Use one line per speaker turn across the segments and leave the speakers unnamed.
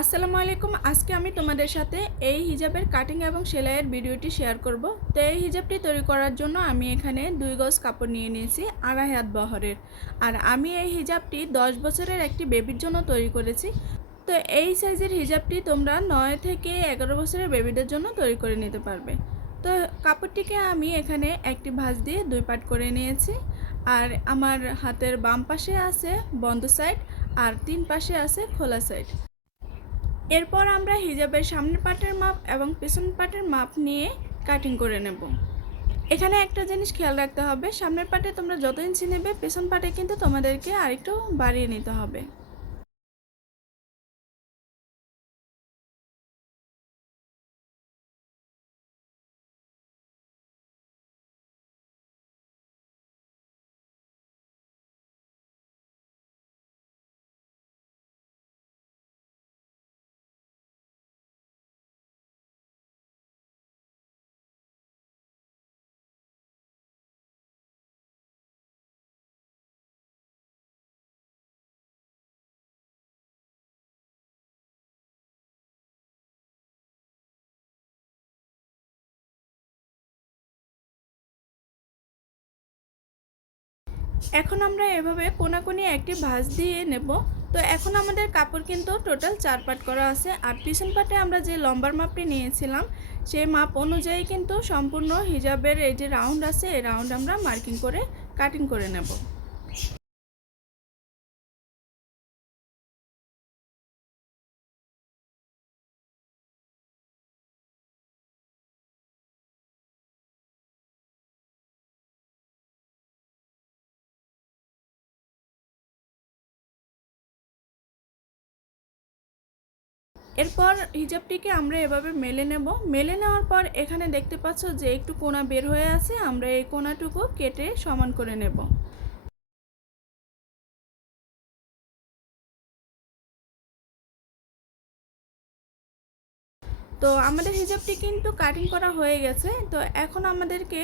আসসালামু আলাইকুম। আজকে আমি তোমাদের সাথে এই হিজাবের কাটিং এবং সেলাইয়ের ভিডিওটি শেয়ার করব। তো এই হিজাবটি তৈরি করার জন্য আমি এখানে দুই গজ কাপড় নিয়ে নিয়েছি, আড়াই হাত বহরের। আর আমি এই হিজাবটি দশ বছরের একটি বেবির জন্য তৈরি করেছি। তো এই সাইজের হিজাবটি তোমরা নয় থেকে এগারো বছরের বেবিদের জন্য তৈরি করে নিতে পারবে। তো কাপড়টিকে আমি এখানে একটি ভাঁজ দিয়ে দুই পাট করে নিয়েছি। আর আমার হাতের বাম পাশে আছে বন্ধ সাইড আর তিন পাশে আছে খোলা সাইড এরপর আমরা হিজাবের সামনের পাটের মাপ এবং পেছন পাটের মাপ নিয়ে কাটিং করে নেব। এখানে একটা জিনিস খেয়াল রাখতে হবে, সামনের পাটে তোমরা যত ইঞ্চি নেবে, পেছন পাটে কিন্তু তোমাদেরকে আরেকটু বাড়িয়ে নিতে হবে। এখন আমরা এভাবে কোনাকুনি একটি ভাঁজ দিয়ে নেব। তো এখন আমাদের কাপড় কিন্তু টোটাল চার পাট করা আছে। আর পিছন পাটে আমরা যে লম্বার মাপটি নিয়েছিলাম, সেই মাপ অনুযায়ী কিন্তু সম্পূর্ণ হিজাবের এই যে রাউন্ড আছে, এই রাউন্ড আমরা মার্কিং করে কাটিং করে নেব। এরপর হিজাবটিকে আমরা এভাবে মেলে নেব। মেলে নেওয়ার পর এখানে দেখতে পাচ্ছ যে একটু কোনা বের হয়ে আছে, আমরা এই কোনাটুকু কেটে সমান করে নেব। তো আমাদের হিজাবটি কিন্তু কাটিং করা হয়ে গেছে। তো এখন আমাদেরকে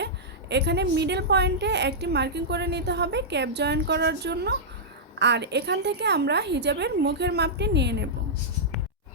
এখানে মিডল পয়েন্টে একটি মার্কিং করে নিতে হবে ক্যাপ জয়েন করার জন্য। আর এখান থেকে আমরা হিজাবের মুখের মাপটি নিয়ে নেব।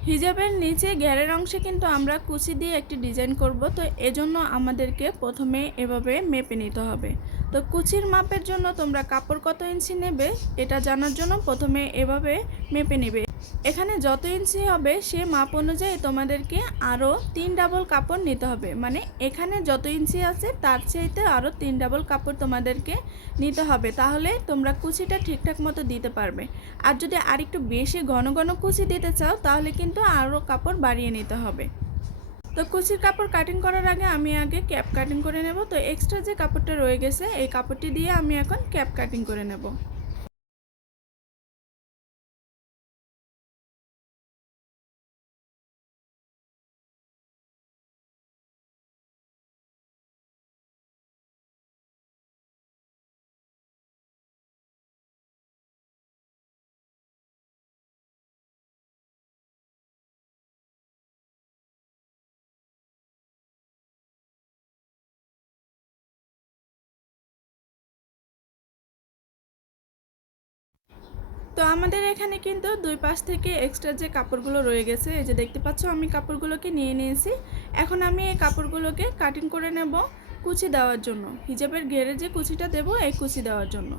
হিজাবের নিচে গ্যারের অংশে কিন্তু আমরা কুচি দিয়ে একটি ডিজাইন করব, তো এজন্য আমাদেরকে প্রথমে এভাবে মেপে নিতে হবে। তো কুচির মাপের জন্য তোমরা কাপড় কত ইঞ্চি নেবে, এটা জানার জন্য প্রথমে এভাবে মেপে নেবে। এখানে যত ইঞ্চি হবে সে মাপ অনুযায়ী তোমাদেরকে আরও তিন ডাবল কাপড় নিতে হবে। মানে এখানে যত ইঞ্চি আছে তার চাইতে আরও তিন ডাবল কাপড় তোমাদেরকে নিতে হবে। তাহলে তোমরা কুচিটা ঠিকঠাক মতো দিতে পারবে। আর যদি আরেকটু বেশি ঘন ঘন কুচি দিতে চাও, তাহলে কিন্তু আরও কাপড় বাড়িয়ে নিতে হবে। তো কুচির কাপড় কাটিং করার আগে আমি আগে ক্যাপ কাটিং করে নেব। তো এক্সট্রা যে কাপড়টা রয়ে গেছে, এই কাপড়টি দিয়ে আমি এখন ক্যাপ কাটিং করে নেব। তো আমাদের এখানে কিন্তু দুই পাশ থেকে এক্সট্রা যে কাপড়গুলো রয়ে গেছে, এই যে দেখতে পাচ্ছ আমি কাপড়গুলোকে নিয়ে নিয়েছি। এখন আমি এই কাপড়গুলোকে কাটিং করে নেব কুচি দেওয়ার জন্য, হিজাবের ঘেরে যে কুচিটা দেব, এই কুচি দেওয়ার জন্য।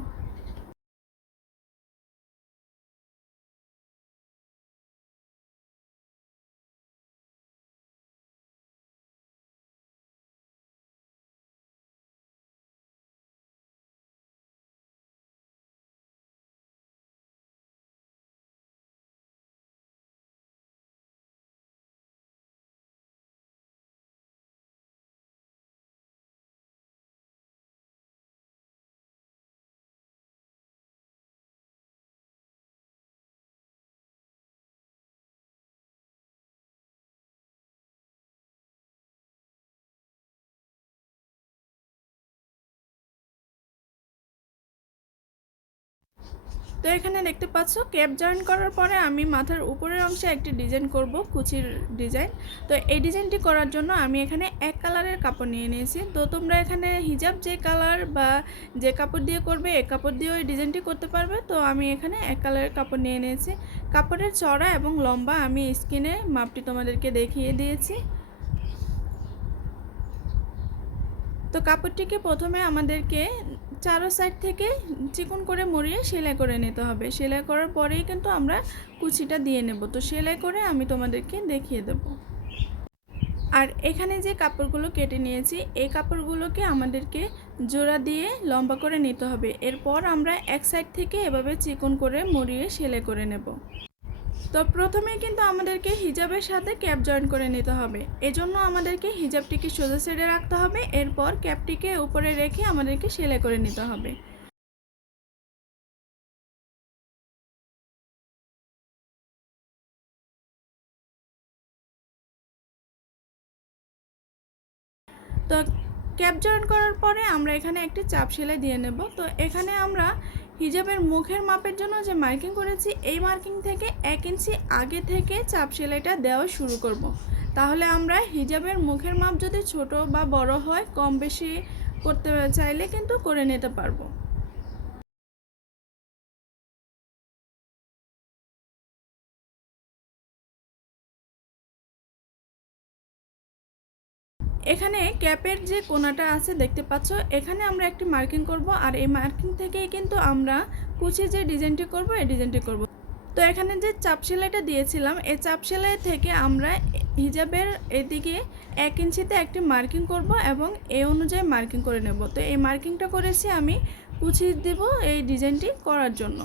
তো এখানে দেখতে পাচ্ছ, ক্যাপ জয়েন করার পরে আমি মাথার উপরের অংশে একটি ডিজাইন করব, কুচির ডিজাইন। তো এই ডিজাইনটি করার জন্য আমি এখানে এক কালারের কাপড় নিয়ে নিয়েছি। তো তোমরা এখানে হিজাব যে কালার বা যে কাপড় দিয়ে করবে এই কাপড় দিয়ে ওই ডিজাইনটি করতে পারবে। তো আমি এখানে এক কালারের কাপড় নিয়ে নিয়েছি। কাপড়ের চড়া এবং লম্বা আমি স্কিনে মাপটি তোমাদেরকে দেখিয়ে দিয়েছি। তো কাপড়টিকে প্রথমে আমাদেরকে চারো সাইড থেকে চিকন করে মরিয়ে সেলাই করে নিতে হবে। সেলাই করার পরেই কিন্তু আমরা কুচিটা দিয়ে নেব। তো সেলাই করে আমি তোমাদেরকে দেখিয়ে দেব। আর এখানে যে কাপড়গুলো কেটে নিয়েছি, এই কাপড়গুলোকে আমাদেরকে জোড়া দিয়ে লম্বা করে নিতে হবে। এরপর আমরা এক সাইড থেকে এভাবে চিকন করে মরিয়ে সেলাই করে নেব। তো প্রথমে কিন্তু আমাদেরকে হিজাবের সাথে ক্যাপ জয়েন করে নিতে হবে। এজন্য আমাদেরকে হিজাবটিকে সোজা সাইডে রাখতে হবে, এরপর ক্যাপটিকে উপরে রেখে আমাদেরকে সেলাই করে নিতে হবে। তো ক্যাপ জয়েন করার পরে আমরা এখানে একটি চাপ সেলাই দিয়ে নেব। তো এখানে আমরা হিজাবের মুখের মাপের জন্য যে মার্কিং করেছি, এই মার্কিং থেকে এক ইঞ্চি আগে থেকে চাপ সেলাইটা দেওয়া শুরু করব। তাহলে আমরা হিজাবের মুখের মাপ যদি ছোট বা বড় হয়, কম বেশি করতে চাইলে কিন্তু করে নিতে পারব এখানে ক্যাপের যে কোনাটা আছে দেখতে পাচ্ছ, এখানে আমরা একটি মার্কিং করব আর এই মার্কিং থেকেই কিন্তু আমরা কুচি যে ডিজাইনটি করব, এই ডিজাইনটি করব। তো এখানে যে চাপ সেলাইটা দিয়েছিলাম, এই চাপ সেলাই থেকে আমরা হিজাবের এদিকে এক ইঞ্চিতে একটি মার্কিং করব এবং এই অনুযায়ী মার্কিং করে নেব। তো এই মার্কিংটা করেছি আমি কুচি দেব এই ডিজাইনটি করার জন্য।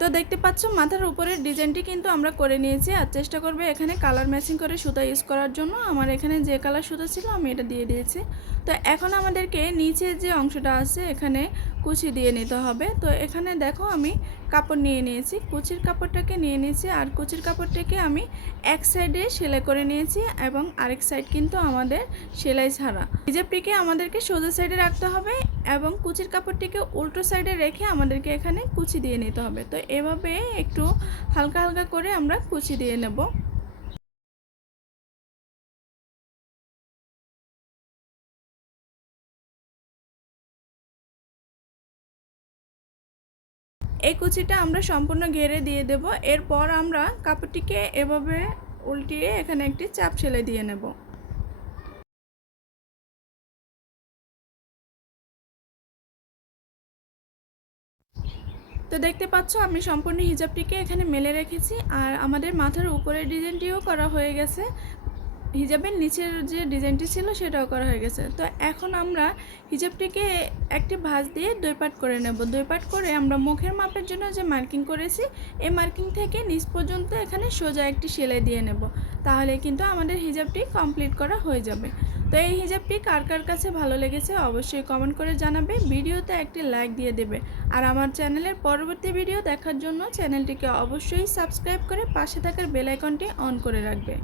তো দেখতে পাচ্ছ মাথার উপরের ডিজাইনটি কিন্তু আমরা করে নিয়েছি আর চেষ্টা করবে এখানে কালার ম্যাচিং করে সুতা ইউজ করার জন্য। আমার এখানে যে কালার সুতা ছিল আমি এটা দিয়ে দিয়েছি। তো এখন আমাদেরকে নিচে যে অংশটা আছে, এখানে কুচি দিয়ে নিতে হবে। তো এখানে দেখো আমি কাপড় নিয়ে নিয়েছি। কুচির কাপড়টাকে নিয়ে নিয়েছি আর কুচির কাপড়টাকে আমি এক সাইডে সেলাই করে নিয়েছি এবং আরেক সাইড কিন্তু আমাদের সেলাই ছাড়া। হিজাবটিকে আমাদেরকে সোজা সাইডে রাখতে হবে এবং কুচির কাপড়টিকে উল্টো সাইডে রেখে আমাদেরকে এখানে কুচি দিয়ে নিতে হবে। তো এভাবে একটু হালকা হালকা করে আমরা কুচি দিয়ে নেব। এই কুচিটা আমরা সম্পূর্ণ ঘেরে দিয়ে দেব। এরপর আমরা কাপড়টিকে এভাবে উল্টিয়ে এখানে একটি চাপ সেলাই দিয়ে নেব। তো দেখতে পাচ্ছ, আমি সম্পূর্ণ হিজাবটিকে এখানে মেলে রেখেছি আর আমাদের মাথার উপরের ডিজাইনটিও করা হয়ে গেছে। হিজাবের নিচের যে ডিজাইনটি ছিল সেটাও করা হয়ে গেছে। তো এখন আমরা হিজাবটিকে একটি ভাঁজ দিয়ে দুই পাট করে নেব। দুই পাট করে আমরা মুখের মাপের জন্য যে মার্কিং করেছি, এই মার্কিং থেকে নিচ পর্যন্ত এখানে সোজা একটি সেলাই দিয়ে নেব। তাহলে কিন্তু আমাদের হিজাবটি কমপ্লিট করা হয়ে যাবে। তো এই হিজাবটি কার কার কাছে ভালো লেগেছে অবশ্যই কমেন্ট করে জানাবে। ভিডিওতে একটি লাইক দিয়ে দেবে। আর আমার চ্যানেলের পরবর্তী ভিডিও দেখার জন্য চ্যানেলটিকে অবশ্যই সাবস্ক্রাইব করে পাশে থাকার বেল আইকনটি অন করে রাখবে।